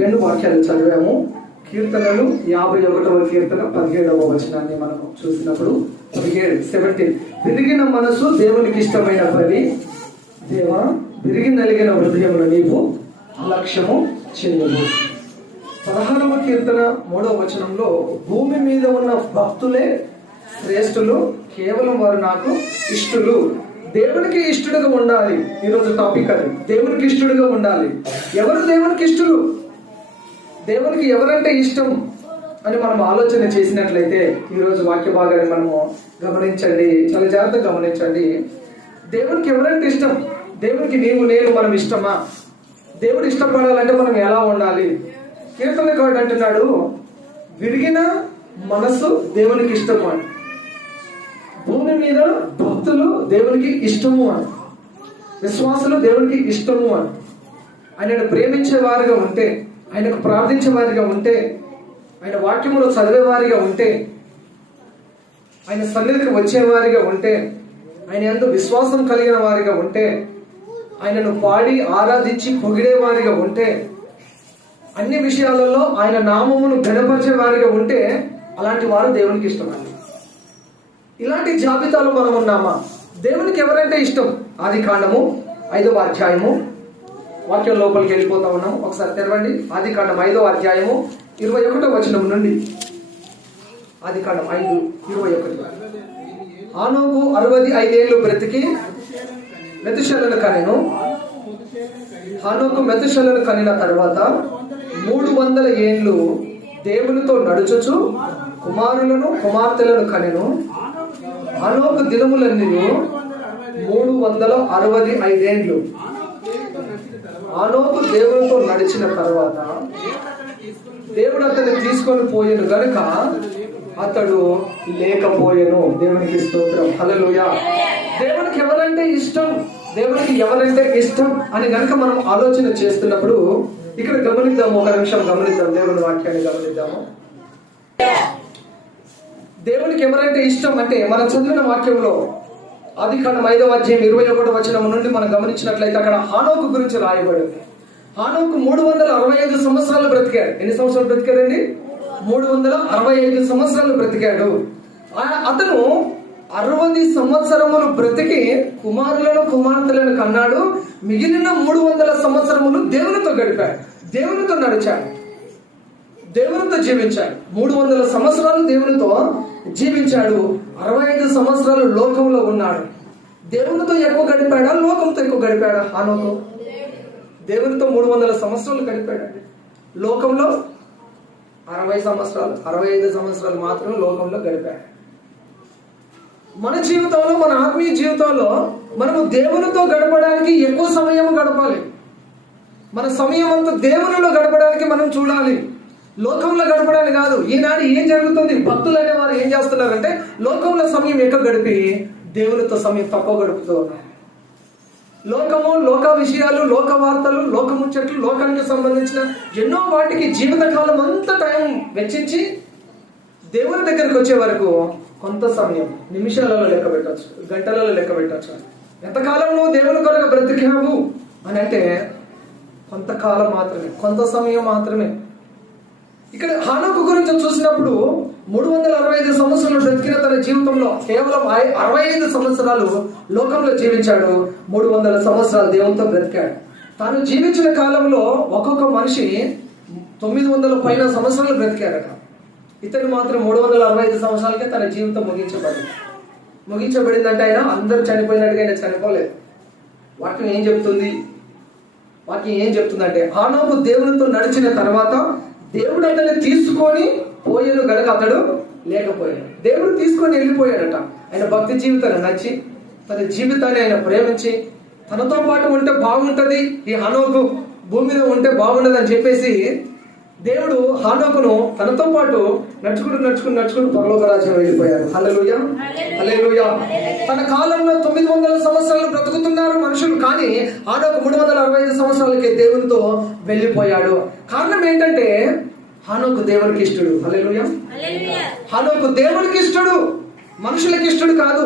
రెండు వాక్యాలు చదివాము. కీర్తనలు 51వ కీర్తన 17వ వచనాన్ని మనం చూసినప్పుడు 17 విరిగిన మనసు దేవునికి ఇష్టమైన పని, దేవా విరిగి నలిగిన హృదయమును నీవు అలక్ష్యము చేయవు. 16వ కీర్తన 3వ వచనంలో భూమి మీద ఉన్న భక్తులే శ్రేష్ఠులు, కేవలం వారు నాకు ఇష్టలు. దేవునికి ఇష్టడుగా ఉండాలి. ఈరోజు టాపిక్ అది, దేవునికి ఇష్టడుగా ఉండాలి. ఎవరు దేవునికి ఇష్టలు? దేవునికి ఎవరంటే ఇష్టం అని మనం ఆలోచన చేసినట్లయితే ఈరోజు వాక్య భాగాన్ని మనము గమనించండి, చాలా జాగ్రత్తగా గమనించండి. దేవునికి ఎవరంటే ఇష్టం? దేవునికి నీవు నేను మనం ఇష్టమా? దేవుడు ఇష్టపడాలంటే మనం ఎలా ఉండాలి? కీర్తనకారుడు అంటున్నాడు, విరిగిన మనసు దేవునికి ఇష్టము అని. భూమి మీద భక్తులు దేవునికి ఇష్టము అని, విశ్వాసులు దేవునికి ఇష్టము అని. ఆయనను ప్రేమించే వారిగా ఉంటే, ఆయనకు ప్రార్థించే వారిగా ఉంటే, ఆయన వాక్యములో చదివేవారిగా ఉంటే, ఆయన సన్నిధికి వచ్చేవారిగా ఉంటే, ఆయన యందు విశ్వాసం కలిగిన వారిగా ఉంటే, ఆయనను పాడి ఆరాధించి పొగిడే వారిగా ఉంటే, అన్ని విషయాలలో ఆయన నామమును ఘనపరిచే వారిగా ఉంటే, అలాంటి వారు దేవునికి ఇష్టమండి. ఇలాంటి జాబితాలో మనం ఉన్నామా? దేవునికి ఎవరంటే ఇష్టం? ఆదికాండము 5వ అధ్యాయము, వాక్యం లోపలికి వెళ్ళిపోతా ఉన్నాం. ఒకసారి తెరవండి. ఆదికాండం 5వ అధ్యాయము 21వ వచనం నుండి. ఆదికాండం 5:21. ఆనోకు 65 ఏళ్ళు బ్రతికి మెతుషెలను కనెను. హానోకు మెతుషెలను కనిన తర్వాత 300 ఏండ్లు దేవునితో నడుచుచు కుమారులను కుమార్తెలను కనెను. హానోకు దినములన్నీ 365 ఏండ్లు. హానోకు దేవునితో నడిచిన తర్వాత దేవుడు అతన్ని తీసుకొని పోయేను గనుక అతడు లేకపోయేను. దేవునికి స్తోత్రం, హల్లెలూయా. దేవునికి ఎవరంటే ఇష్టం, దేవునికి ఎవరంటే ఇష్టం అని గనుక మనం ఆలోచన చేస్తున్నప్పుడు ఇక్కడ గమనిద్దాము, ఒక నిమిషం గమనిద్దాం, దేవుని వాక్యాన్ని గమనిద్దాము. దేవునికి ఎవరంటే ఇష్టం అంటే మనం చదివిన వాక్యంలో ఆదికాండం 5వ అధ్యాయం 21వ వచనం నుండి మనం గమనించినట్లయితే అక్కడ హానోకు గురించి రాయబడింది. హానోకు 365 సంవత్సరాలు బ్రతికాడు. ఎన్ని సంవత్సరాలు బ్రతికాడండి? 365 సంవత్సరాలు బ్రతికాడు. అతను 60 సంవత్సరములు బ్రతికి కుమారులను కుమార్తెలను కన్నాడు. మిగిలిన 300 సంవత్సరములు దేవునితో గడిపాడు, దేవునితో నడిచాడు, దేవునితో జీవించాడు. 300 సంవత్సరాలు దేవునితో జీవించాడు. 65 సంవత్సరాలు లోకంలో ఉన్నాడు. దేవునితో ఎక్కువ గడిపాడా, లోకంతో ఎక్కువ గడిపాడా? హానోకు దేవునితో 300 సంవత్సరాలు గడిపాడు. లోకంలో 60 సంవత్సరాలు, 65 సంవత్సరాలు మాత్రమే లోకంలో గడిపాడు. మన జీవితంలో, మన ఆత్మీయ జీవితంలో మనము దేవునితో గడపడానికి ఎక్కువ సమయం గడపాలి. మన సమయం అంతా దేవునిలో గడపడానికి మనం చూడాలి, లోకంలో గడపడానికి కాదు. ఈనాడు ఏం జరుగుతుంది? భక్తులు అనే వారు ఏం చేస్తున్నారంటే లోకంలో సమయం ఎక్కువ గడిపి దేవునితో సమయం తక్కువ గడుపుతూ ఉన్నారు. లోకము, లోక విషయాలు, లోక వార్తలు, లోక ముచ్చట్లు, లోకానికి సంబంధించిన ఎన్నో వాటికి జీవితకాలం అంతా టైం వెచ్చించి దేవుని దగ్గరికి వచ్చే వరకు కొంత సమయం, నిమిషాలలో లెక్క పెట్టచ్చు, గంటలలో లెక్క పెట్టచ్చు. ఎంతకాలం నువ్వు దేవుని కొరకు బ్రతికావు అని అంటే కొంతకాలం మాత్రమే, కొంత సమయం మాత్రమే. ఇక్కడ హానోకు గురించి చూసినప్పుడు 365 సంవత్సరాలు బ్రతికిన తన జీవితంలో కేవలం 65 సంవత్సరాలు లోకంలో జీవించాడు. 300 సంవత్సరాలు దేవునితో బ్రతికాడు. తాను జీవించిన కాలంలో ఒక్కొక్క మనిషి 900 పైన సంవత్సరాలు బ్రతికారట. ఇతను మాత్రం 365 సంవత్సరాలకే తన జీవితం ముగించబడిందంటే ఆయన అందరూ చనిపోయినట్టుగా ఆయన చనిపోలేదు. వాక్యం ఏం చెప్తుంది? వాక్యం ఏం చెప్తుందంటే హానోకు దేవునితో నడిచిన తర్వాత దేవుడు అతన్ని తీసుకొని పోయేను గనక అతడు లేకపోయాడు. దేవుడు తీసుకొని వెళ్ళిపోయాడట. ఆయన భక్తి జీవితాన్ని నచ్చి, తన జీవితాన్ని ఆయన ప్రేమించి, తనతో పాటు ఉంటే బాగుంటది, ఈ హానోకు భూమి మీద ఉంటే బాగుండదు అని చెప్పేసి దేవుడు హానోకును తనతో పాటు నడుచుకుంటూ పరలోక రాజ్యం వెళ్ళిపోయారు. హల్లెలూయా, హల్లెలూయా. తన కాలంలో 900 సంవత్సరాలు బ్రతుకుతున్నారు మనుషులు, కానీ హానోకు 365 సంవత్సరాలకి దేవునితో వెళ్ళిపోయాడు. కారణం ఏంటంటే హానోకు దేవునికి ఇష్టడు. హల్లెలూయా. హానోకు దేవునికి ఇష్టడు, మనుషులకి ఇష్టడు కాదు.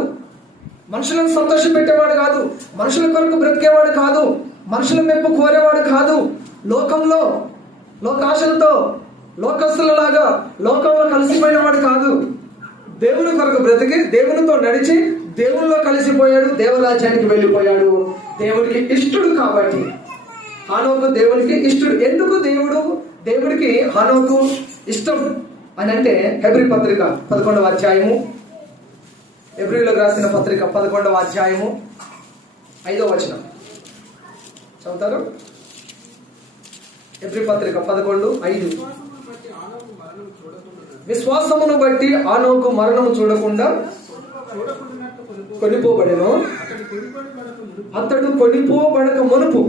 మనుషులను సంతోషం పెట్టేవాడు కాదు, మనుషుల కొరకు బ్రతికేవాడు కాదు, మనుషుల మెప్పు కోరేవాడు కాదు. లోకంలో లోకాశలతో లోకస్తులలాగా లోకంలో కలిసిపోయిన వాడు కాదు. దేవుని కొరకు బ్రతికి దేవునితో నడిచి దేవునిలో కలిసిపోయాడు, దేవరాజ్యానికి వెళ్ళిపోయాడు. దేవుడికి ఇష్టడు కాబట్టి హానోకు దేవుడికి ఇష్టడు. ఎందుకు దేవుడికి హానోకు ఇష్టం అని అంటే హెబ్రీ పత్రిక 11వ అధ్యాయము, హెబ్రీలకు రాసిన పత్రిక 11వ అధ్యాయము 5వ వచనం చదువుతారు. హెబ్రీ పత్రిక 11:5. విశ్వాసమును బట్టి హానోకు మరణము చూడకుండా కొనిపోబడెను. అతడు కొనిపోబడక మునుపు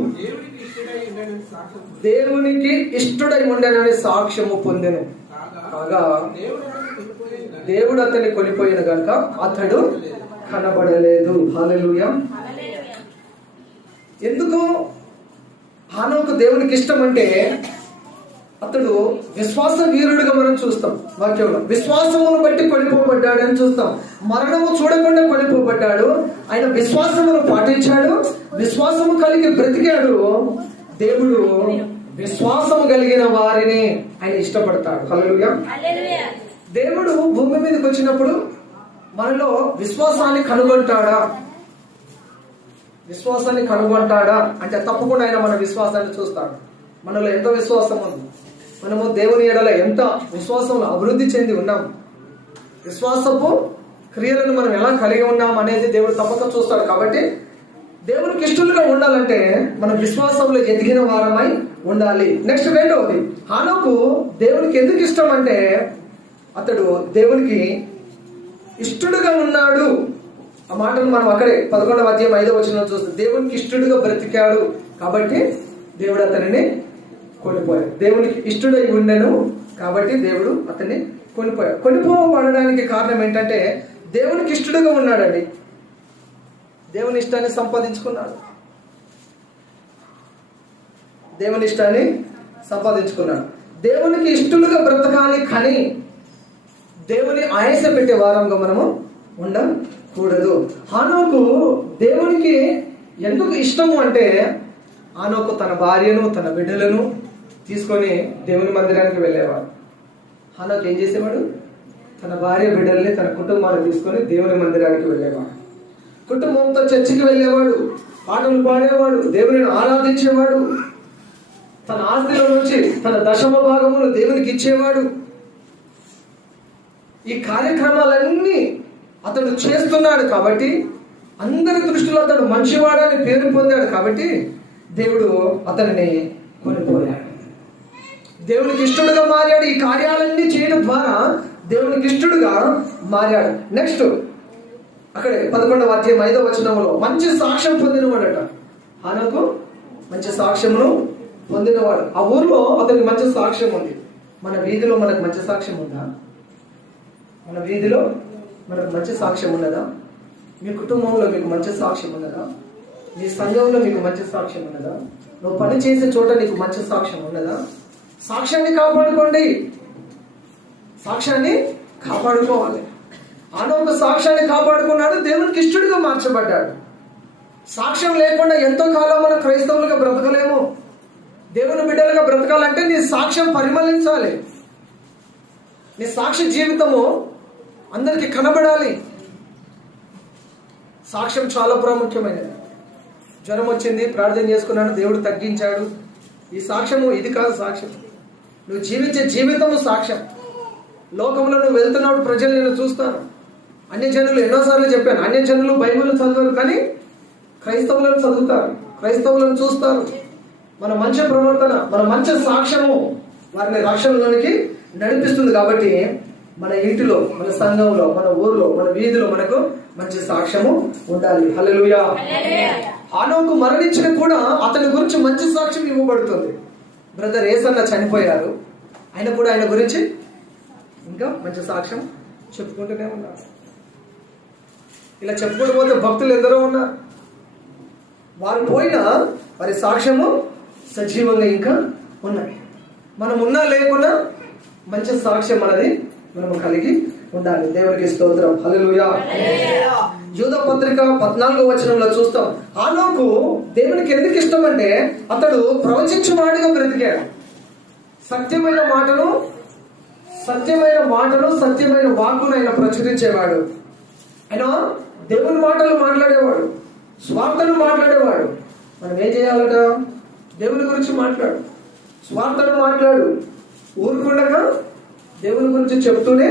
దేవునికి ఇష్టడై ఉండెనని సాక్ష్యము పొందెను. కాగా దేవుడు అతన్ని కొనిపోయిన గనుక అతడు కనబడలేదు. హల్లెలూయా. ఎందుకు హానోకు దేవునికి ఇష్టం అంటే అతడు విశ్వాస వీరుడిగా మనం చూస్తాం. వాక్యంలో విశ్వాసమును బట్టి కొనిపోబడ్డాడు అని చూస్తాం. మరణము చూడకుండా కొనిపోబడ్డాడు. ఆయన విశ్వాసమును పాటించాడు, విశ్వాసము కలిగి బ్రతికాడు. దేవుడు విశ్వాసము కలిగిన వారిని ఆయన ఇష్టపడతాడు. హల్లెలూయా. దేవుడు భూమి మీదకి వచ్చినప్పుడు మనలో విశ్వాసాన్ని కనుగొంటాడా? విశ్వాసాన్ని కనుగొంటాడా అంటే తప్పకుండా ఆయన మన విశ్వాసాన్ని చూస్తాడు. మనలో ఎంత విశ్వాసం ఉంది, మనము దేవుని ఎడల ఎంత విశ్వాసంలో అభివృద్ధి చెంది ఉన్నాం, విశ్వాసపు క్రియలను మనం ఎలా కలిగి ఉన్నాం అనేది దేవుడు తప్పక చూస్తాడు. కాబట్టి దేవునికి ఇష్టలుగా ఉండాలంటే మనం విశ్వాసంలో ఎదిగిన వారమై ఉండాలి. నెక్స్ట్ రెండవది, హానోకు దేవునికి ఎందుకు ఇష్టం అంటే అతడు దేవునికి ఇష్టడుగా ఉన్నాడు. ఆ మాటను మనం అక్కడే 11వ అధ్యాయం 5వ వచనంలో చూస్తాం. దేవునికి ఇష్టడుగా బ్రతికాడు కాబట్టి దేవుడు అతనిని కొనిపోయాడు. దేవునికి ఇష్టడై ఉండెను కాబట్టి దేవుడు అతన్ని కొనిపోయాడు. కొనిపోబడడానికి కారణం ఏంటంటే దేవునికి ఇష్టడుగా ఉన్నాడండి. దేవుని ఇష్టాన్ని సంపాదించుకున్నాడు. దేవుని ఇష్టాన్ని సంపాదించుకున్నాడు. దేవునికి ఇష్టలుగా బ్రతకాలి కానీ దేవుని ఆయాస పెట్టే వారంగా మనము ఉండకూడదు. హానోకు దేవునికి ఎందుకు ఇష్టము అంటే హానోకు తన భార్యను తన బిడ్డలను తీసుకొని దేవుని మందిరానికి వెళ్ళేవాడు. హానోకు ఏం చేసేవాడు? తన భార్య బిడ్డల్ని తన కుటుంబాన్ని తీసుకొని దేవుని మందిరానికి వెళ్ళేవాడు. కుటుంబంతో చర్చికి వెళ్ళేవాడు, పాటలు పాడేవాడు, దేవుని ఆరాధించేవాడు, తన ఆస్తిలో నుంచి తన దశమ భాగమును దేవునికి ఇచ్చేవాడు. ఈ కార్యక్రమాలన్నీ అతడు చేస్తున్నాడు కాబట్టి అందరి దృష్టిలో అతడు మంచివాడని పేరు పొందాడు కాబట్టి దేవుడు అతనిని కొనిపోయాడు. దేవునికి ఇష్టడుగా మారాడు. ఈ కార్యాలన్నీ చేయడం ద్వారా దేవునికి ఇష్టడుగా మారాడు. నెక్స్ట్ అక్కడే 11వ అధ్యాయం 5వ వచనంలో మంచి సాక్ష్యం పొందినవాడట. హానోకు మంచి సాక్ష్యమును పొందినవాడు. ఆ ఊర్లో అతనికి మంచి సాక్ష్యం ఉంది. మన వీధిలో మనకు మంచి సాక్ష్యం ఉందా? మన వీధిలో మనకు మంచి సాక్ష్యం ఉన్నదా? మీ కుటుంబంలో మీకు మంచి సాక్ష్యం ఉన్నదా? మీ సంఘంలో మీకు మంచి సాక్ష్యం ఉన్నదా? నువ్వు పని చేసే చోట నీకు మంచి సాక్ష్యం ఉన్నదా? సాక్ష్యాన్ని కాపాడుకోండి. సాక్ష్యాన్ని కాపాడుకోవాలి. హానోకు సాక్ష్యాన్ని కాపాడుకున్నాడు, దేవునికి ఇష్టడుగా మార్చబడ్డాడు. సాక్ష్యం లేకుండా ఎంతో కాలం మనం క్రైస్తవులుగా బ్రతకలేము. దేవుని బిడ్డలుగా బ్రతకాలంటే నీ సాక్ష్యం పరిమళించాలి. నీ సాక్షి జీవితము అందరికీ కనబడాలి. సాక్ష్యం చాలా ప్రాముఖ్యమైనది. జ్వరం వచ్చింది, ప్రార్థన చేసుకున్నాడు, దేవుడు తగ్గించాడు. ఈ సాక్ష్యము ఇది కాదు. సాక్ష్యం నువ్వు జీవించే జీవితము సాక్ష్యం. లోకంలో నువ్వు వెళ్తున్నావు, ప్రజలు నేను చూస్తాను. అన్యజనులు ఎన్నోసార్లు చెప్పాను, అన్యజనులు బైబిల్ చదవరు కానీ క్రైస్తవులను చదువుతారు, క్రైస్తవులను చూస్తారు. మన మంచి ప్రవర్తన, మన మంచి సాక్ష్యము వారిని రక్షణలోనికి నడిపిస్తుంది. కాబట్టి మన ఇంటిలో, మన సంఘంలో, మన ఊర్లో, మన వీధిలో మనకు మంచి సాక్ష్యము ఉండాలి. హల్లెలూయా. హానోకు మరణించిన కూడా అతని గురించి మంచి సాక్ష్యం ఇవ్వబడుతుంది. బ్రదర్ ఏసన్న చనిపోయారు, ఆయన కూడా ఆయన గురించి ఇంకా మంచి సాక్ష్యం చెప్పుకుంటూనే ఉన్నారు. ఇలా చెప్పుకుంటూ పోతే భక్తులు ఎందరో ఉన్నారు. వారు పోయినా వారి సాక్ష్యము సజీవంగా ఇంకా ఉన్నాయి. మనం ఉన్నా లేకున్నా మంచి సాక్ష్యం అనేది మనము కలిగి ఉండాలి. దేవునికి స్తోత్రం. హల్లెలూయా. యూదా పత్రిక 14వ వచనంలో చూస్తాం. హానోకు దేవునికి ఎందుకు ఇష్టం అంటే అతడు ప్రవచించువాడిగా బ్రతికాడు. సత్యమైన మాటను సత్యమైన వాక్కును ఆయన ప్రచురించేవాడు. ఆయన దేవుని మాటలు మాట్లాడేవాడు, స్వార్థను మాట్లాడేవాడు. మనం ఏం చేయాలట? దేవుని గురించి మాట్లాడు, స్వార్థను మాట్లాడు, ఊరుకుండగా దేవుని గురించి చెప్తూనే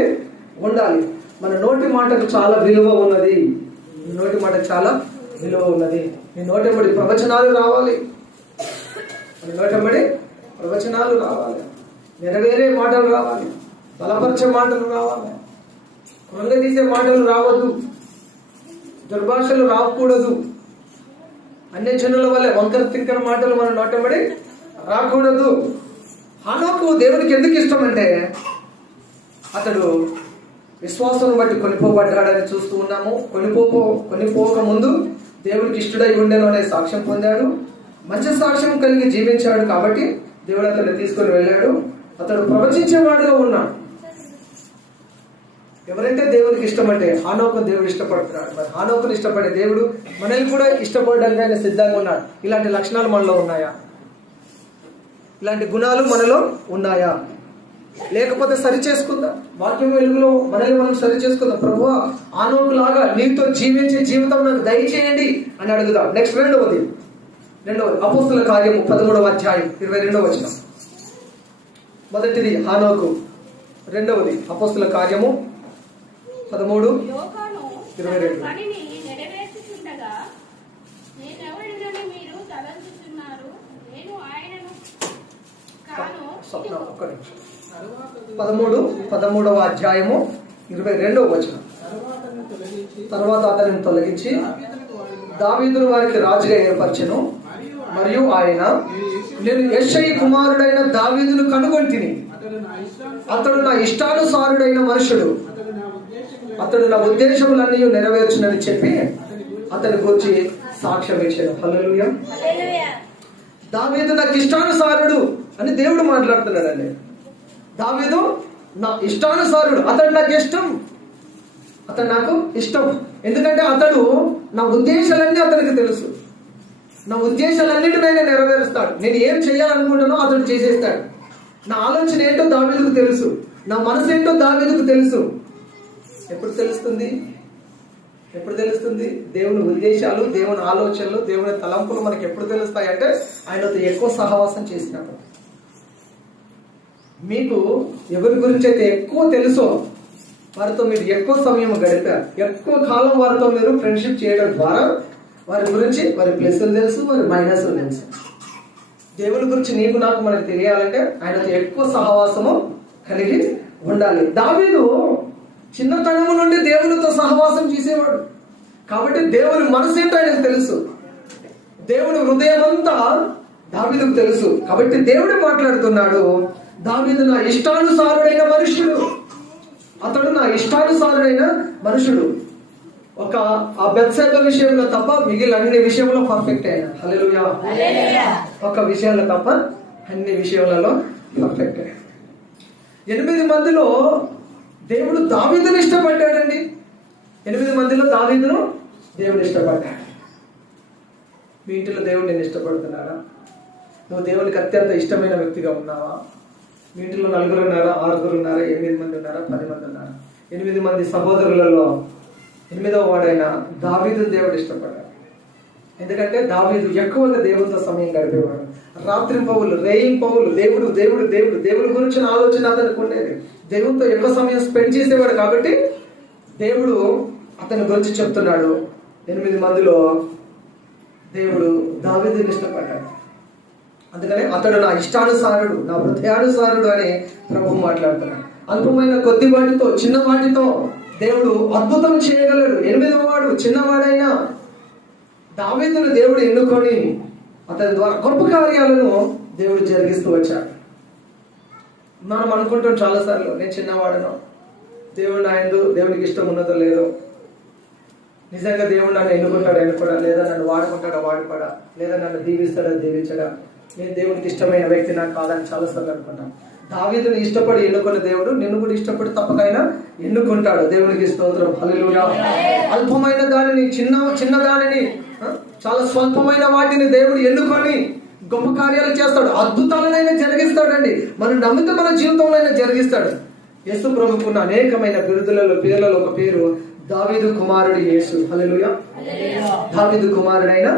ఉండాలి. మన నోటి మాటకు చాలా విలువ ఉన్నది. నోటి మాట చాలా విలువ ఉన్నది. నీ నోటెంబడి ప్రవచనాలు రావాలి, మన నోటెంబడి ప్రవచనాలు రావాలి, నెరవేరే మాటలు రావాలి, బలపరిచే మాటలు రావాలి, కృంగదీసే మాటలు రావద్దు, దుర్భాషలు రాకూడదు, అన్య జనుల వల్ల వంకర తింకర మాటలు మన నోటెంబడి రాకూడదు. హానోకు దేవునికి ఎందుకు ఇష్టం అంటే అతడు విశ్వాసం బట్టి కొనిపోబడ్డాడని చూస్తూ ఉన్నాము. కొనిపోక ముందు దేవుడికి ఇష్టడై ఉండేను అనే సాక్ష్యం పొందాడు. మంచి సాక్ష్యం కలిగి జీవించాడు కాబట్టి దేవుడు అతన్ని తీసుకొని వెళ్ళాడు. అతడు ప్రవచించేవాడుగా ఉన్నాడు. ఎవరైతే దేవునికి ఇష్టం అంటే హానోకును దేవుడు ఇష్టపడుతున్నాడు. మరి హానోకును ఇష్టపడే దేవుడు మనల్ని కూడా ఇష్టపడడానికి ఆయన సిద్ధంగా ఉన్నాడు. ఇలాంటి లక్షణాలు మనలో ఉన్నాయా? ఇలాంటి గుణాలు మనలో ఉన్నాయా? లేకపోతే సరి చేసుకుందాం. వాక్యం వెలుగులో మనల్ని మనం సరి చేసుకుందాం. ప్రభువా, హానోకులాగా నీతో జీవించే జీవితం నాకు దయచేయండి అని అడుగుదాం. నెక్స్ట్ రెండవది అపోస్తుల కార్యము 13వ అధ్యాయం 22వ వచనం. మొదటిది హానోకు, రెండవది అపోస్తుల కార్యము 13:22. ఒక్క నిమిషం. 13వ అధ్యాయము 22వ వచనం. తర్వాత అతనిని తొలగించి దావీదును వారికి రాజుగా ఏర్పరచెను. మరియు ఆయన, నేను యెషయి కుమారుడైన దావీదును కనుగొంటిని. అతడు నా ఇష్టానుసారుడైన మనుషుడు, అతడు నా ఉద్దేశములన్నీ నెరవేర్చునని చెప్పి అతని గురించి సాక్ష్యం ఇచ్చాను. హల్లెలూయా. దావీదు నాకు ఇష్టానుసారుడు అని దేవుడు మాట్లాడుతున్నాడండి. దావీదు నా ఇష్టానుసారుడు, అతడు నాకు ఇష్టం, అతడు నాకు ఇష్టం. ఎందుకంటే అతడు నా ఉద్దేశాలన్నీ అతనికి తెలుసు. నా ఉద్దేశాలన్నిటిని ఆయన నెరవేరుస్తాడు. నేను ఏం చేయాలనుకుంటానో అతడు చేసేస్తాడు. నా ఆలోచన ఏంటో దావీదుకు తెలుసు, నా మనసు ఏంటో దావీదుకు తెలుసు. ఎప్పుడు తెలుస్తుంది? దేవుని ఉద్దేశాలు, దేవుని ఆలోచనలు, దేవుని తలంపులు మనకి ఎప్పుడు తెలుస్తాయి అంటే ఆయనతో ఎక్కువ సహవాసం చేసినప్పుడు. మీకు ఎవరి గురించి అయితే ఎక్కువ తెలుసో వారితో మీరు ఎక్కువ సమయం గడిపారు, ఎక్కువ కాలం వారితో మీరు ఫ్రెండ్షిప్ చేయడం ద్వారా వారి గురించి, వారి ప్లస్లు తెలుసు, వారి మైనస్లు తెలుసు. దేవుని గురించి నీకు నాకు మనకు తెలియాలంటే ఆయనతో ఎక్కువ సహవాసము కలిగి ఉండాలి. దావీదు చిన్నతనము నుండి దేవునితో సహవాసం చేసేవాడు కాబట్టి దేవుని మనసు ఏంటో ఆయనకు తెలుసు. దేవుని హృదయం అంతా దావీదుకు తెలుసు కాబట్టి దేవుడే మాట్లాడుతున్నాడు. దావీదు నా ఇష్టానుసారుడైన మనుషుడు, అతడు నా ఇష్టానుసారుడైన మనుషుడు. ఆ బెత్షెబా విషయంలో తప్ప మిగిలిన అన్ని విషయంలో పర్ఫెక్ట్ అయినా. హల్లెలూయా. ఒక విషయంలో తప్ప అన్ని విషయాలలో పర్ఫెక్ట్ అయినా. 8 మందిలో దేవుడు దావీదును ఇష్టపడ్డాడండి. 8 మందిలో దావీదును దేవుడు ఇష్టపడ్డాడు. మీ ఇంటిలో దేవుడు నేను ఇష్టపడుతున్నాడా? నువ్వు దేవునికి అత్యంత ఇష్టమైన వ్యక్తిగా ఉన్నావా? మీ ఇంటిలో 4 ఉన్నారా, 6 ఉన్నారా, 8 మంది ఉన్నారా, 10 మంది ఉన్నారా? 8 మంది సహోదరులలో 8వ వాడైన దావీదును దేవుడు ఇష్టపడ్డాడు. ఎందుకంటే దావీదు ఎక్కువగా దేవునితో సమయం గడిపేవాడు. రాత్రింపవులు, రేయింపవులు దేవుడు దేవుడు దేవుడు దేవుడి గురించిన ఆలోచన అతనికి ఉండేది. దేవునితో ఎక్కువ సమయం స్పెండ్ చేసేవాడు కాబట్టి దేవుడు అతని గురించి చెప్తున్నాడు. 8 మందిలో దేవుడు దావీదుని ఇష్టపడ్డాడు. అందుకనే అతడు నా ఇష్టానుసారుడు, నా హృదయానుసారుడు అని ప్రభువు మాట్లాడుతున్నాడు. అల్పమైన కొద్ది వాటితో, చిన్న వాటితో దేవుడు అద్భుతం చేయగలడు. 8వ వాడు చిన్నవాడైనా దావీదును దేవుడు ఎన్నుకొని అతని ద్వారా గొప్ప కార్యాలను దేవుడు జరిగిస్తూ వచ్చాడు. మనం అనుకుంటాం చాలాసార్లు, నేను చిన్నవాడను, దేవునికి ఇష్టం ఉన్నదో లేదో, నిజంగా దేవుడు నన్ను ఎన్నుకుంటాడా, లేదా నన్ను వాడుకోడా, లేదా నన్ను దీవించడా, నేను దేవునికి ఇష్టమైన వ్యక్తి నాకు కాదని చాలాసార్లు అనుకుంటాం. దావీదుని ఇష్టపడి ఎన్నుకున్న దేవుడు నిన్ను కూడా ఇష్టపడి తప్పకైనా ఎన్నుకుంటాడు. దేవునికి స్తోత్రం. హల్లెలూయా. అల్పమైన దానిని, చిన్న దానిని, చాలా స్వల్పమైన వాటిని దేవుడు ఎన్నుకొని గొప్ప కార్యాలు చేస్తాడు, అద్భుతాలనైనా జరిగిస్తాడండి. మనం నమ్మితే మన జీవితంలో అయినా జరిగిస్తాడు. యేసు ప్రభుకున్న అనేకమైన బిరుదులలో పేర్లలో ఒక పేరు దావీదు కుమారుడు యేసు. హల్లెలూయా. దావీదు కుమారుడైన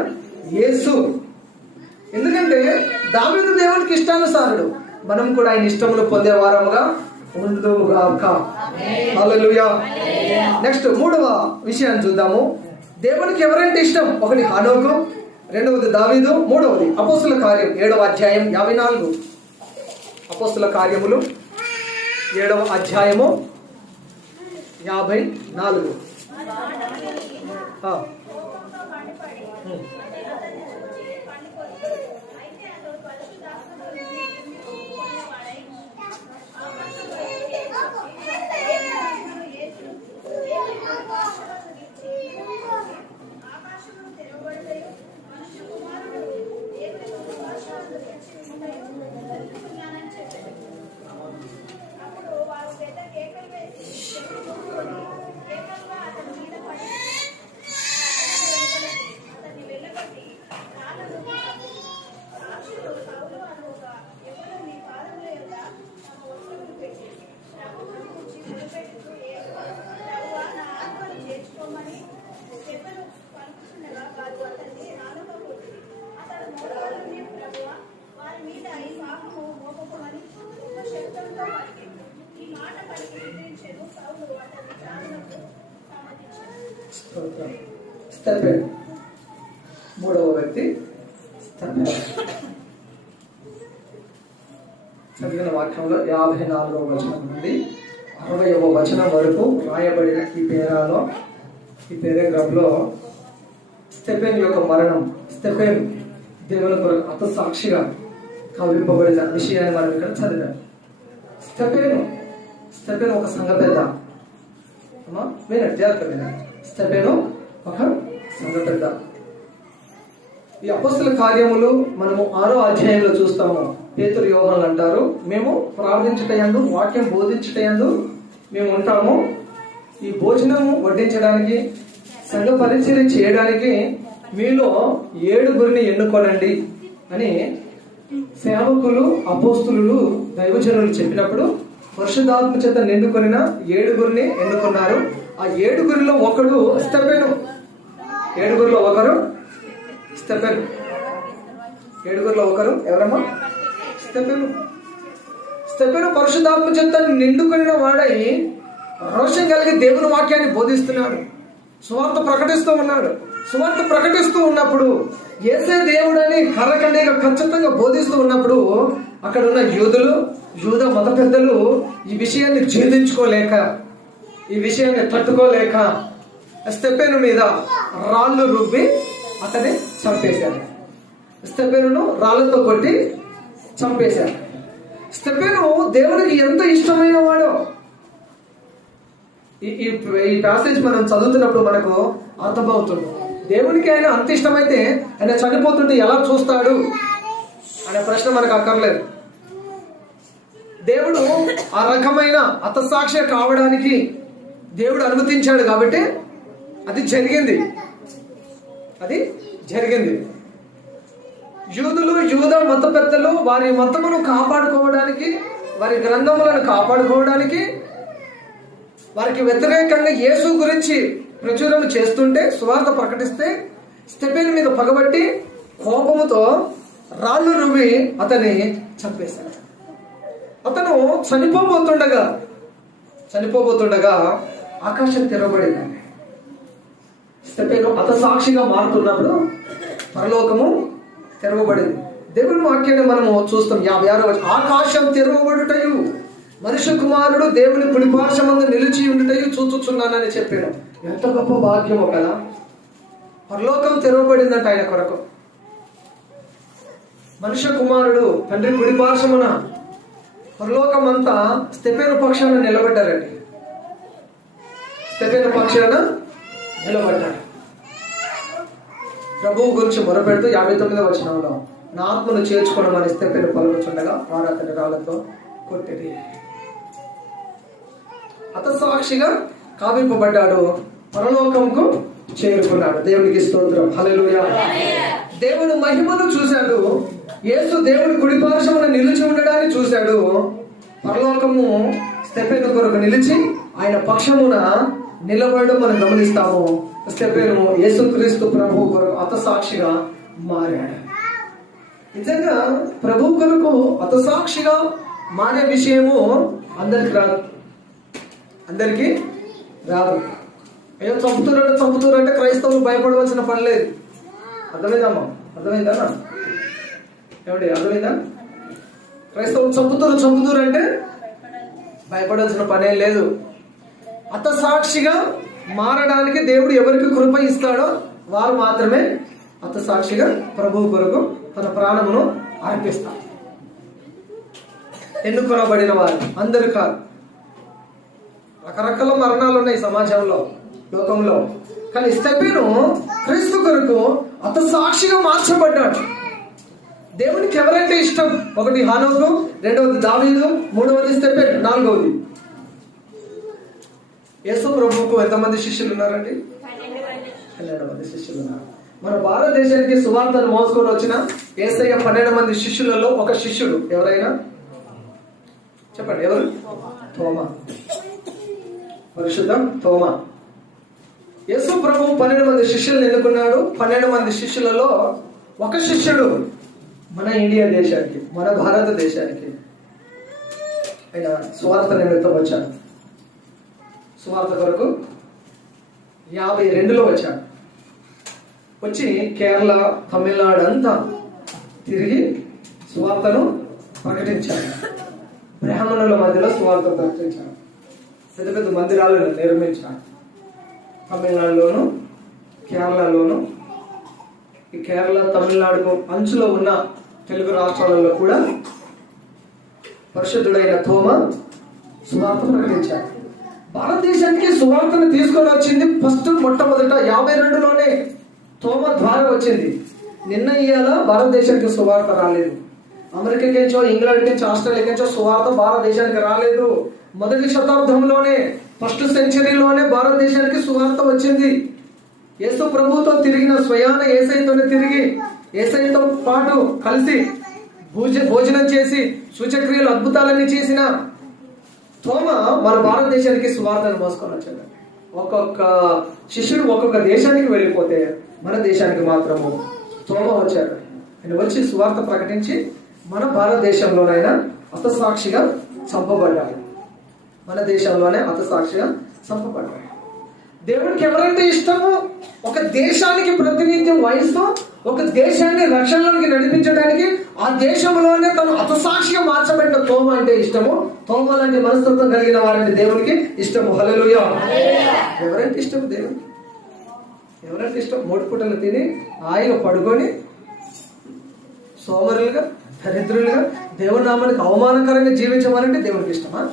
యేసు. ఎందుకంటే దావీదు దేవునికి ఇష్టానుసారుడు, మనం కూడా ఆయన ఇష్టమును పొందే వారముగా ఉండుగాక. హల్లెలూయా. నెక్స్ట్ 3వ విషయాన్ని చూద్దాము. దేవునికి ఎవరంటే ఇష్టం? ఒకటి హనోకు, రెండవది దావీదు, మూడవది అపోస్తుల కార్యం 7వ అధ్యాయం 54. అపోస్తుల కార్యములు 7వ అధ్యాయము 54. స్తెఫెను 3వ వ్యక్తి స్తెఫెను. చదివిన వాక్యంలో 54వ వచనం నుండి 60వ వచనం వరకు రాయబడిన ఈ పేరాగ్రాఫ్లో స్తెఫెను యొక్క మరణం, స్తెఫెను దేవుని కొరకు హతసాక్షిగా కవింపబడిన విషయాన్ని మనం ఇక్కడ చదివాం. స్తెఫెను ఒక సంఘ పెద్ద. స్తెఫెను ఒక సంఘ పెద్ద. ఈ అపోస్తల కార్యములు మనము 6వ అధ్యాయంలో చూస్తాము. పేతురు యోహానులు అంటారు, మేము ప్రార్థించుటయందు, వాక్యం బోధించుటయందు మేము ఉంటాము. ఈ భోజనము వడ్డించడానికి, సంఘ పరిచర్య చేయడానికి మీలో 7 ఎన్నుకోనండి అని సేవకులు, అపోస్తులు, దైవజనులు చెప్పినప్పుడు పరిశుద్ధాత్మ చేత నిండుకొనిన 7 ఎన్నుకున్నారు. ఆ 7 ఒకడు స్తెఫెను. 7 ఒకరు స్తెఫెను. 7 ఒకరు ఎవరమ్మా? స్తెఫెను పరిశుద్ధాత్మ చేత నిండుకొనిన వాడై రోషం కలిగి దేవుని వాక్యాన్ని బోధిస్తున్నాడు, సువార్త ప్రకటిస్తూ ఉన్నాడు. సువార్త ప్రకటిస్తూ ఉన్నప్పుడు, యేసే దేవుడని కర్రకండిగా ఖచ్చితంగా బోధిస్తూ ఉన్నప్పుడు, అక్కడ ఉన్న యూద మత పెద్దలు ఈ విషయాన్ని ఛేదించుకోలేక, ఈ విషయాన్ని తట్టుకోలేక స్తెఫెను మీద రాళ్ళు రుబ్బి అతన్ని చంపేశారు. స్తెఫెనును రాళ్లతో కొట్టి చంపేశారు. స్తెఫెను దేవునికి ఎంత ఇష్టమైన వాడో ఈ ప్యాసేజ్ మనం చదువుతున్నప్పుడు మనకు అర్థమవుతుంది. దేవునికి ఆయన అంత ఇష్టమైతే ఆయన చనిపోతుంటే ఎలా చూస్తాడు అనే ప్రశ్న మనకు అక్కర్లేదు. దేవుడు ఆ రకమైన హతసాక్షి కావడానికి దేవుడు అనుమతించాడు కాబట్టి అది జరిగింది. యూద మత పెద్దలు వారి మతమును కాపాడుకోవడానికి, వారి గ్రంథములను కాపాడుకోవడానికి, వారికి వ్యతిరేకంగా యేసు గురించి ప్రచురణ చేస్తుంటే, సువార్త ప్రకటిస్తే స్తెఫెను మీద పగబట్టి కోపముతో రాళ్ళు రువ్వి అతన్ని చంపేశాడు. అతను చనిపోబోతుండగా ఆకాశం తెరవబడింది. స్తెఫెను హతసాక్షిగా మారుతున్నప్పుడు పరలోకము తెరవబడింది. దేవుని వాక్యాన్ని మనము చూస్తాం. 56వ ఆకాశం తెరవబడుటయు మనుష్య కుమారుడు దేవుని కుడిపార్శ్వమందు నిలిచి ఉండుటయు చూచుచున్నానని చెప్పాడు. ఎంత గొప్ప భాగ్యమో కదా! పరలోకం తెరవబడిందంట ఆయన కొరకు. మనుష్య కుమారుడు తండ్రి కుడిపార్శ్వమున, పరలోకం అంతా స్తెఫెను పక్షాన నిలబడ్డారండి. స్తెఫెను పక్షాన నిలబడ్డాడు. ప్రభువు గురించి మొరపెడుతూ 59వ వచనంలో, నా ఆత్మను చేర్చుకోవడం స్తెఫెను పలుకుచుండగా వారు అతని రాళ్లతో కొట్టిరి. హతసాక్షిగా కావింపబడ్డాడు, పరలోకంకు చేరుకున్నాడు. దేవునికి స్తోత్రం. హల్లెలూయా. దేవుని మహిమను చూశాడు, యేసు దేవుడి కుడిపార్శ్వమున నిలిచి ఉండడాన్ని చూశాడు. పరలోకము స్టెఫెను కొరకు నిలిచి ఆయన పక్షమున నిలబడడం మనం గమనిస్తాము. స్టెఫెను యేసుక్రీస్తు ప్రభువు కొరకు హతసాక్షిగా మారాడు. నిజంగా ప్రభు కొరకు హతసాక్షిగా మారే విషయము అందరికి రాదు. ఏదో చంపుతారంటే క్రైస్తవులు భయపడవలసిన పని లేదు. అర్థమైందమ్మా? అర్థమైందా? ఏమండి అర్థమైందా? క్రైస్తవులు చంపుతారు అంటే భయపడాల్సిన పనే లేదు. హతసాక్షిగా మారడానికి దేవుడు ఎవరికి కృప ఇస్తాడో వారు మాత్రమే హతసాక్షిగా ప్రభువు కొరకు తన ప్రాణమును అర్పిస్తారు. ఎన్నుకొనబడిన వారు అందరు కాదు. రకరకాల మరణాలు ఉన్నాయి సమాజంలో, లోకంలో. కానీ స్టెఫెను క్రీస్తు కొరకు హతసాక్షిగా మార్చబడ్డాడు. దేవునికి ఎవరంటే ఇష్టం? ఒకటి హానోకు, రెండవది దావీదు, మూడవది స్టెఫెను, నాలుగవది యేసు ప్రభువుకు ఎంతమంది శిష్యులు ఉన్నారండి? 12 మంది శిష్యులు ఉన్నారు. మన భారతదేశానికి సువార్తను మోసుకొని వచ్చిన యేసయ్య 12 మంది శిష్యులలో ఒక శిష్యుడు ఎవరైనా చెప్పండి. ఎవరు? తోమా. పరిశుద్ధ తోమా. యేసు ప్రభువు 12 మంది శిష్యులను ఎన్నుకున్నాడు. 12 మంది శిష్యులలో ఒక శిష్యుడు మన ఇండియా దేశానికి, మన భారతదేశానికి ఆయన సువార్త నిమిత్తం వచ్చాడు. సువార్త కొరకు 52లో వచ్చాడు. వచ్చి కేరళ, తమిళనాడు అంతా తిరిగి సువార్తను ప్రకటించాడు. బ్రాహ్మణుల మధ్యలో సువార్త ప్రకటించాడు. పెద్ద పెద్ద మందిరాలను నిర్మించాడు. తమిళనాడులోను, కేరళలోను. ఈ కేరళ, తమిళనాడుకు అంచులో ఉన్న తెలుగు రాష్ట్రాలలో కూడా పరిశుద్ధుడైన తోమా సువార్త ప్రకటించాడు. భారతదేశానికి సువార్తను తీసుకొని వచ్చింది మొట్టమొదట 52లోనే తోమా ద్వారా వచ్చింది. నిన్న ఇయ్యాల భారతదేశానికి సువార్త రాలేదు. అమెరికాకించో, ఇంగ్లాండ్కించో, ఆస్ట్రేలియాకించో సువార్త భారతదేశానికి రాలేదు. మొదటి శతాబ్దంలోనే, ఫస్ట్ సెంచరీలోనే భారతదేశానికి సువార్త వచ్చింది. యేసు ప్రభుతో తిరిగిన స్వయాన యేసయ్యతోనే తిరిగి యేసయ్యతో పాటు కలిసి భోజనం చేసి సూచక్రియలు, అద్భుతాలన్నీ చేసిన తోమా మన భారతదేశానికి సువార్తను మోసుకొని వచ్చాడు. ఒక్కొక్క శిష్యుడు ఒక్కొక్క దేశానికి వెళ్ళిపోతే మన దేశానికి మాత్రము తోమా వచ్చాడు. ఆయన వచ్చి సువార్త ప్రకటించి మన భారతదేశంలోనైనా హతసాక్షిగా చంపబడ్డాడు. మన దేశంలోనే హతసాక్షిగా చంపబడ్డాడు. దేవుడికి ఎవరైతే ఇష్టమో ఒక దేశానికి ప్రాతినిధ్యం వహిస్తూ ఒక దేశాన్ని రక్షణలోకి నడిపించడానికి ఆ దేశంలోనే తను హతసాక్షిగా మార్చబడిన తోమా అంటే ఇష్టము. తోమా లాంటి మనస్తత్వం కలిగిన వారంటే దేవునికి ఇష్టము. హల్లెలూయా. ఎవరంటే ఇష్టము దేవునికి? ఎవరంటే ఇష్టం? 3 పూటలు తిని ఆయన పడుకొని సోమరులుగా, దరిద్రులుగా, దేవుని నామానికి అవమానకరంగా జీవించమనంటే దేవునికి ఇష్టమా?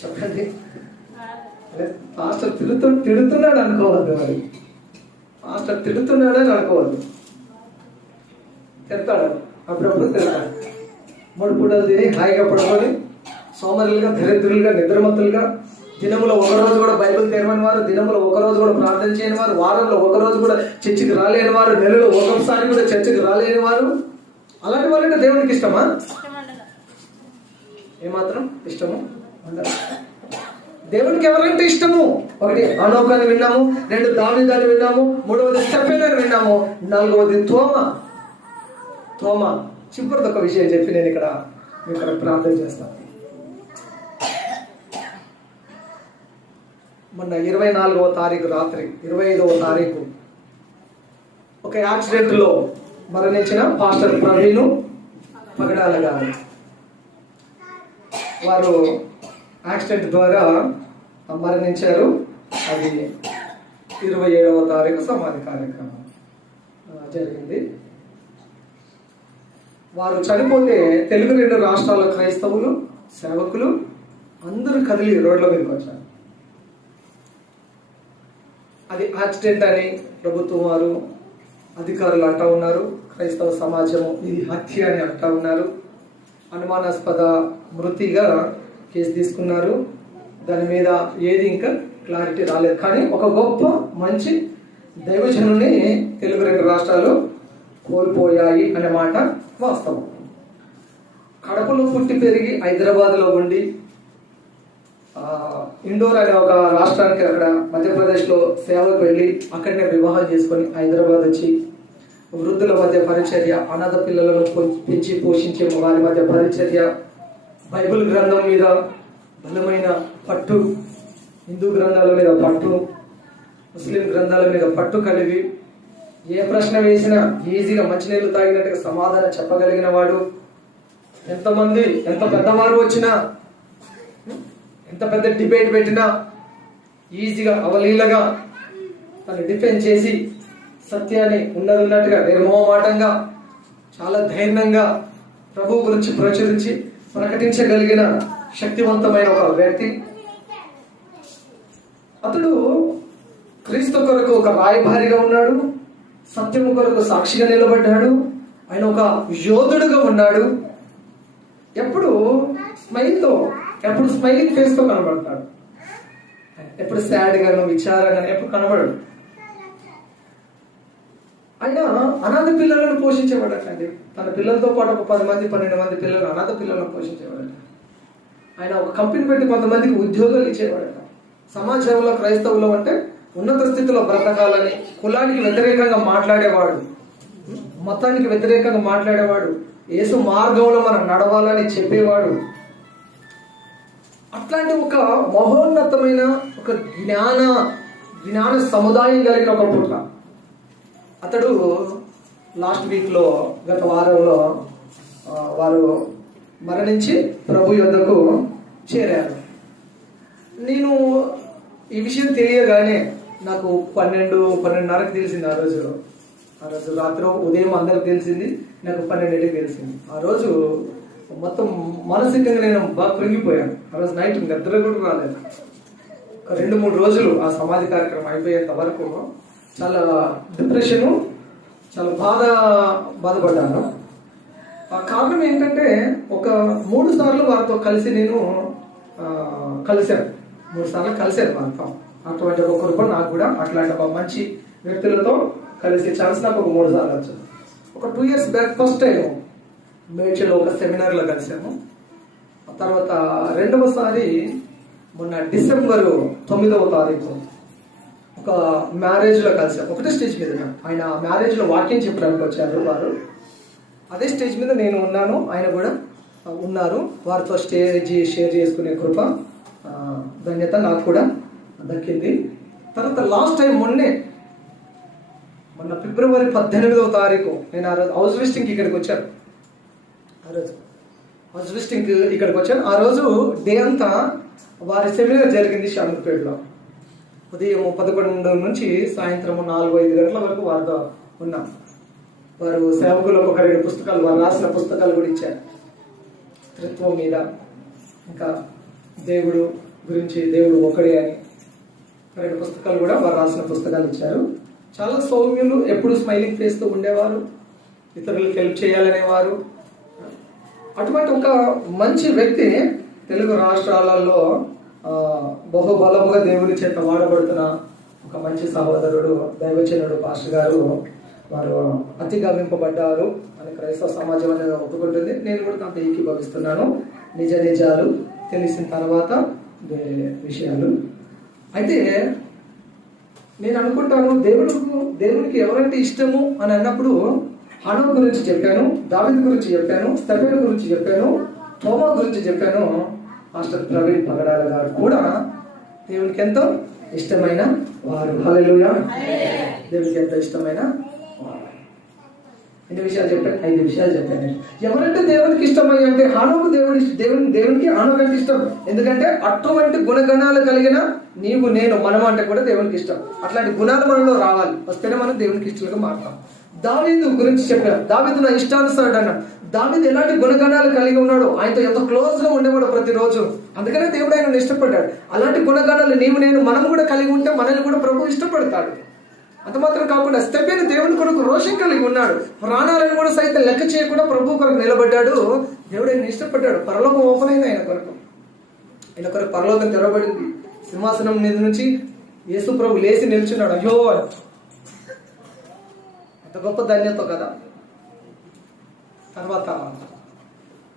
చెప్పండి. పాస్టర్ తిడుతున్నాడు అనుకోవద్దు. మరి పాస్టర్ తిడుతున్నాడని అనుకోవద్దు. తిడతాడు, అప్పుడప్పుడు తిడతాడు. 3 పూటలు తిని హాయిగా పడుకొని సోమరులుగా, దరిద్రులుగా, నిద్రమత్తులుగా, దినములో ఒకరోజు కూడా బైబిల్ తెరవని వారు, దినములో ఒకరోజు కూడా ప్రార్థన చేయని వారు, వారంలో ఒకరోజు కూడా చర్చికి రాలేని వారు, నెలలో ఒకసారి కూడా చర్చికి రాలేని వారు, అలాంటి వాళ్ళంటే దేవునికి ఇష్టమా? ఏమాత్రం ఇష్టము ఉండదు. దేవునికి ఎవరంటే ఇష్టము? ఒకటి హనోకుని విన్నాము, 2 దావీదుని విన్నాము, 3వది స్టెఫెనుని విన్నాము, 4వది తోమా. చివరిది ఒక విషయం చెప్పి నేను ఇక్కడ ప్రార్థన చేస్తాను. మొన్న 24వ తారీఖు రాత్రి 25వ తారీఖు ఒక యాక్సిడెంట్ లో మరణించిన పాస్టర్ ప్రవీణ్ పగడాల గారు. వారు యాక్సిడెంట్ ద్వారా మరణించారు. అది 27వ తారీఖు సమాధి కార్యక్రమం జరిగింది. వారు చనిపోతే తెలుగు 2 రాష్ట్రాల క్రైస్తవులు, సేవకులు అందరూ కదిలి రోడ్ల మీదకి వచ్చారు. అది యాక్సిడెంట్ అని ప్రభుత్వం వారు, అధికారులు అంటా ఉన్నారు. క్రైస్తవ సమాజము ఇది హత్య అని అంటా ఉన్నారు. అనుమానాస్పద మృతిగా కేసు తీసుకున్నారు. దాని మీద ఏది ఇంకా క్లారిటీ రాలేదు. కానీ ఒక గొప్ప మంచి దైవజనుని తెలుగు 2 రాష్ట్రాలు కోల్పోయాయి అనే మాట వాస్తవం. కడపలో పుట్టి పెరిగి హైదరాబాద్లో ఉండి ఇండోర్ అనే ఒక రాష్ట్రానికి అక్కడ మధ్యప్రదేశ్లో సేవకు వెళ్ళి అక్కడనే వివాహం చేసుకొని హైదరాబాద్ వచ్చి వృద్ధుల మధ్య పరిచర్య, అనాథ పిల్లలను పెంచి పోషించే వారి మధ్య పరిచర్య, బైబిల్ గ్రంథం మీద బలమైన పట్టు, హిందూ గ్రంథాల మీద పట్టు, ముస్లిం గ్రంథాల మీద పట్టు కలిగి ఏ ప్రశ్న వేసినా ఈజీగా మంచినీళ్ళు తాగినట్టుగా సమాధానం చెప్పగలిగిన వాడు. ఎంతమంది ఎంత పెద్దవారు వచ్చినా, ఎంత పెద్ద డిబేట్ పెట్టినా ఈజీగా అవలీలగా తను డిఫెండ్ చేసి సత్యాన్ని ఉన్నట్టుగా నిర్మోహమాటంగా చాలా ధైర్యంగా ప్రభు గురించి ప్రకటించగలిగిన శక్తివంతమైన ఒక వ్యక్తి. అతడు క్రీస్తు కొరకు ఒక రాయబారిగా ఉన్నాడు, సత్యము కొరకు సాక్షిగా నిలబడ్డాడు, ఆయన ఒక యోధుడుగా ఉన్నాడు. ఎప్పుడు స్మైల్తో, ఎప్పుడు స్మైలింగ్ ఫేస్తో కనబడతాడు, ఎప్పుడు సాడ్గాను విచారంగాను ఎప్పుడు కనబడడు. ఆయన అనాథ పిల్లలను పోషించేవాడటండి. తన పిల్లలతో పాటు ఒక 10 మంది 12 మంది పిల్లలు అనాథ పిల్లలను పోషించేవాడట. ఆయన ఒక కంపెనీ పెట్టి కొంతమందికి ఉద్యోగాలు ఇచ్చేవాడట. సమాజంలో క్రైస్తవులు అంటే ఉన్నత స్థితిలో బ్రతకాలని, కులానికి వ్యతిరేకంగా మాట్లాడేవాడు, మతానికి వ్యతిరేకంగా మాట్లాడేవాడు, యేసు మార్గంలో మనం నడవాలని చెప్పేవాడు. అట్లాంటి ఒక మహోన్నతమైన ఒక జ్ఞాన సముదాయం కలిగిన ఒక పుట్ల అతడు లాస్ట్ వీక్లో గత వారంలో వారు మరణించి ప్రభు యొద్దకు చేరారు. నేను ఈ విషయం తెలియగానే నాకు 12:30కి తెలిసింది. ఆ రోజు రాత్రి ఉదయం అందరికి తెలిసింది, నాకు 12కి తెలిసింది. ఆ రోజు మొత్తం మానసికంగా నేను బాగా కృంగిపోయాను. ఆ రోజు నైట్ నిద్ర కూడా రాలేదు. ఒక 2-3 రోజులు ఆ సమాధి కార్యక్రమం అయిపోయేంత వరకు చాలా డిప్రెషను, చాలా బాధపడ్డాను. ఆ కారణం ఏంటంటే ఒక 3 సార్లు వారితో కలిసి నేను కలిశాను. 3 సార్లు కలిశాను వారితో. అటువంటి ఒక కృప నాకు కూడా అట్లాంటి ఒక మంచి వ్యక్తులతో కలిసి ఛాన్స్ నాకు ఒక 3 సార్లు వచ్చాను. ఒక 2 years బ్యాక్ ఫస్ట్ టైం మేడ్చల్లో ఒక సెమినార్లో కలిసాము. ఆ తర్వాత రెండవసారి మొన్న డిసెంబర్ 9వ తారీఖు ఒక మ్యారేజ్లో కలిసాము. ఒకటే స్టేజ్ మీద ఆయన మ్యారేజ్లో వాక్యం చెప్పడానికి వచ్చారు వారు. అదే స్టేజ్ మీద నేను ఉన్నాను, ఆయన కూడా ఉన్నారు. వారితో షేర్ చేసుకునే కృప ధన్యత నాకు కూడా దక్కింది. తర్వాత లాస్ట్ టైం మొన్న ఫిబ్రవరి 18వ తారీఖు నేను ఆ రోజు హౌస్ విజిటింగ్కి ఇక్కడికి వచ్చాను. ఆ రోజు డే అంతా వారి సెమినార్ జరిగింది షామీర్పేటలో. ఉదయం 11 నుంచి సాయంత్రం 4-5 గంటల వరకు వారితో ఉన్నాం. వారు సేవకులకు ఒక 2 పుస్తకాలు, వారు రాసిన పుస్తకాలు కూడా ఇచ్చారు. త్రిత్వం మీద, ఇంకా దేవుడు గురించి, దేవుడు ఒకడే అని 2 పుస్తకాలు కూడా వారు రాసిన పుస్తకాలు ఇచ్చారు. చాలా సౌమ్యులు, ఎప్పుడు స్మైలింగ్ ఫేస్తో ఉండేవారు, ఇతరులకు హెల్ప్ చేయాలనేవారు. అటువంటి ఒక మంచి వ్యక్తి తెలుగు రాష్ట్రాలలో బహుబలముగా దేవుని చేత వాడబడుతున్న ఒక మంచి సహోదరుడు, దైవచనుడు పాస్టర్ గారు వారు అతిగా వింపబడ్డారు అని క్రైస్తవ సమాజం అనేది ఒప్పుకుంటుంది. నేను కూడా దాంతో ఏకీభవిస్తున్నాను. నిజాలు తెలిసిన తర్వాత విషయాలు అయితే నేను అనుకుంటాను, దేవునికి ఎవరంటే ఇష్టము అని అన్నప్పుడు హనోకు గురించి చెప్పాను, దావీదు గురించి చెప్పాను, స్తెఫెను గురించి చెప్పాను, తోమా గురించి చెప్పాను. మాస్టర్ ప్రవీణ్ పగడాల గారు కూడా దేవునికి ఎంతో ఇష్టమైన వారు. హల్లెలూయా. దేవునికి ఎంతో ఇష్టమైన వారు. ఎన్ని విషయాలు చెప్పాను? 5 విషయాలు చెప్పాను. ఎవరంటే దేవునికి ఇష్టమయ్య అంటే హానోకు దేవునికి హానోకు అంటే ఇష్టం. ఎందుకంటే అటువంటి గుణగణాలు కలిగిన నీవు నేను మనం అంటే కూడా దేవునికి ఇష్టం. అట్లాంటి గుణాలు మనలో రావాలి, వస్తేనే మనం దేవునికి ఇష్టంగా మారుతాం. దావీదు గురించి చెప్పాను. దావీదు నా ఇష్టానుసారుడు అన్నాడు. దావీదు ఎలాంటి గుణగణాలు కలిగి ఉన్నాడు, ఆయనతో ఎంత క్లోజ్ గా ఉండేవాడు ప్రతిరోజు. అందుకనే దేవుడు ఆయనను ఇష్టపడ్డాడు. అలాంటి గుణగణాలు నీవు నేను మనం కూడా కలిగి ఉంటే మనల్ని కూడా ప్రభు ఇష్టపడతాడు. అంత మాత్రం కాకుండా స్తెఫెను దేవుని కొరకు రోషం కలిగి ఉన్నాడు. ప్రాణాలను కూడా సైతం లెక్క చేయకుండా ప్రభు కొరకు నిలబడ్డాడు. దేవుడు ఆయన ఇష్టపడ్డాడు. పరలోకం ఓపెన్ అయింది ఆయన కొరకు పరలోకం తెరవబడింది. సింహాసనం మీద నుంచి యేసు ప్రభు లేచి నిల్చున్నాడు. అయ్యో, ఎంత గొప్ప ధన్యత కదా. తర్వాత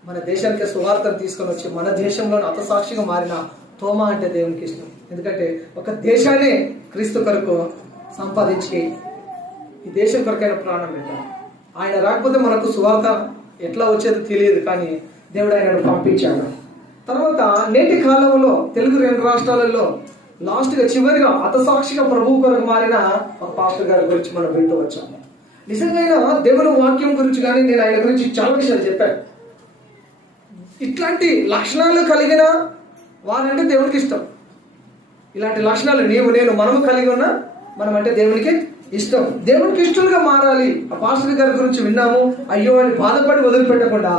మన దేశానికి సువార్తను తీసుకొని వచ్చి మన దేశంలోని హతసాక్షిగా మారిన తోమా అంటే దేవునికి ఇష్టం. ఎందుకంటే ఒక దేశాన్ని క్రీస్తు కొరకు సంపాదించి ఈ దేశం కొరకైన ప్రాణం పెట్టాడు. ఆయన రాకపోతే మనకు సువార్త ఎట్లా వచ్చేది తెలియదు, కానీ దేవుడు ఆయనను పంపించాడు. తర్వాత నేటి కాలంలో తెలుగు 2 రాష్ట్రాలలో లాస్ట్గా చివరిగా హతసాక్షిగా ప్రభువు కొరకు మారిన ఒక పాస్టర్ గారి గురించి మనం వింటూ వచ్చాము. నిజంగా దేవుని వాక్యం గురించి కానీ నేను ఆయన గురించి చాలా విషయాలు చెప్పాను. ఇట్లాంటి లక్షణాలు కలిగిన వారంటే దేవునికి ఇష్టం. ఇలాంటి లక్షణాలు నీవు నేను మనము కలిగి ఉన్నా మనం అంటే దేవునికి ఇష్టం. దేవునికి ఇష్టలుగా మారాలి. ఆ పాస్టర్ గారి గురించి విన్నాము, అయ్యో అని బాధపడి వదిలిపెట్టకుండా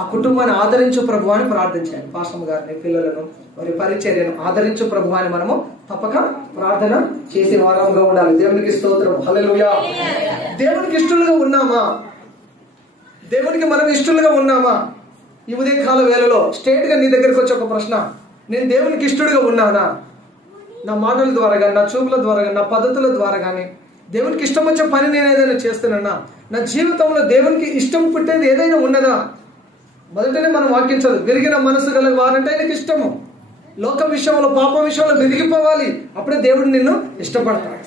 ఆ కుటుంబాన్ని ఆదరించు ప్రభు అని ప్రార్థించాలి. పాస్టర్ గారిని, పిల్లలను, వారి పరిచర్యను ఆదరించు ప్రభు అని మనము తప్పక ప్రార్థన చేసే వారంగా ఉండాలి. దేవునికి స్తోత్రం, హల్లెలూయా. దేవునికి ఇష్టలుగా ఉన్నామా? దేవునికి మనం ఇష్టలుగా ఉన్నామా? ఈ ఉదయకాల వేళలో స్ట్రేట్గా నీ దగ్గరికి వచ్చే ఒక ప్రశ్న, నేను దేవునికి ఇష్టడుగా ఉన్నానా? నా మాటల ద్వారా కానీ, నా చూపుల ద్వారా కానీ, నా పద్ధతుల ద్వారా కానీ దేవునికి ఇష్టం వచ్చే పని నేను ఏదైనా చేస్తున్నానా? నా జీవితంలో దేవునికి ఇష్టం పుట్టేది ఏదైనా ఉన్నదా? మొదటనే మనం వాక్యం చదువు, విరిగిన మనసు గల వారంటే ఆయనకి ఇష్టము. లోక విషయంలో, పాప విషయంలో విరిగిపోవాలి, అప్పుడే దేవుడు నిన్ను ఇష్టపడతాడు.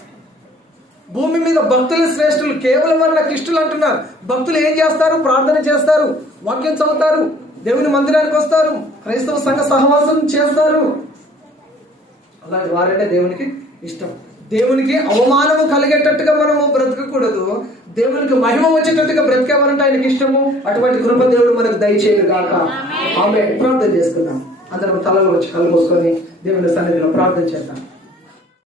భూమి మీద భక్తులు శ్రేష్ఠులు, కేవలం వారు నాకు ఇష్టలు అంటున్నారు. భక్తులు ఏం చేస్తారు? ప్రార్థన చేస్తారు, వాక్యం చదువుతారు, దేవుని మందిరానికి వస్తారు, క్రైస్తవ సంఘ సహవాసం చేస్తారు. అలాంటి వారంటే దేవునికి ఇష్టం. దేవునికి అవమానము కలిగేటట్టుగా మనము బ్రతకకూడదు, దేవునికి మహిమ వచ్చేటట్టుగా బ్రతికేవారంటే ఆయనకి ఇష్టము. అటువంటి కృప దేవుడు మనకు దయచేయను గాక. ఆమె ప్రార్థన చేసుకుందాం. అందరం తలలు వచ్చి కళ్ళు మూసుకొని దేవుని సన్నిధిలో ప్రార్థన చేద్దాం.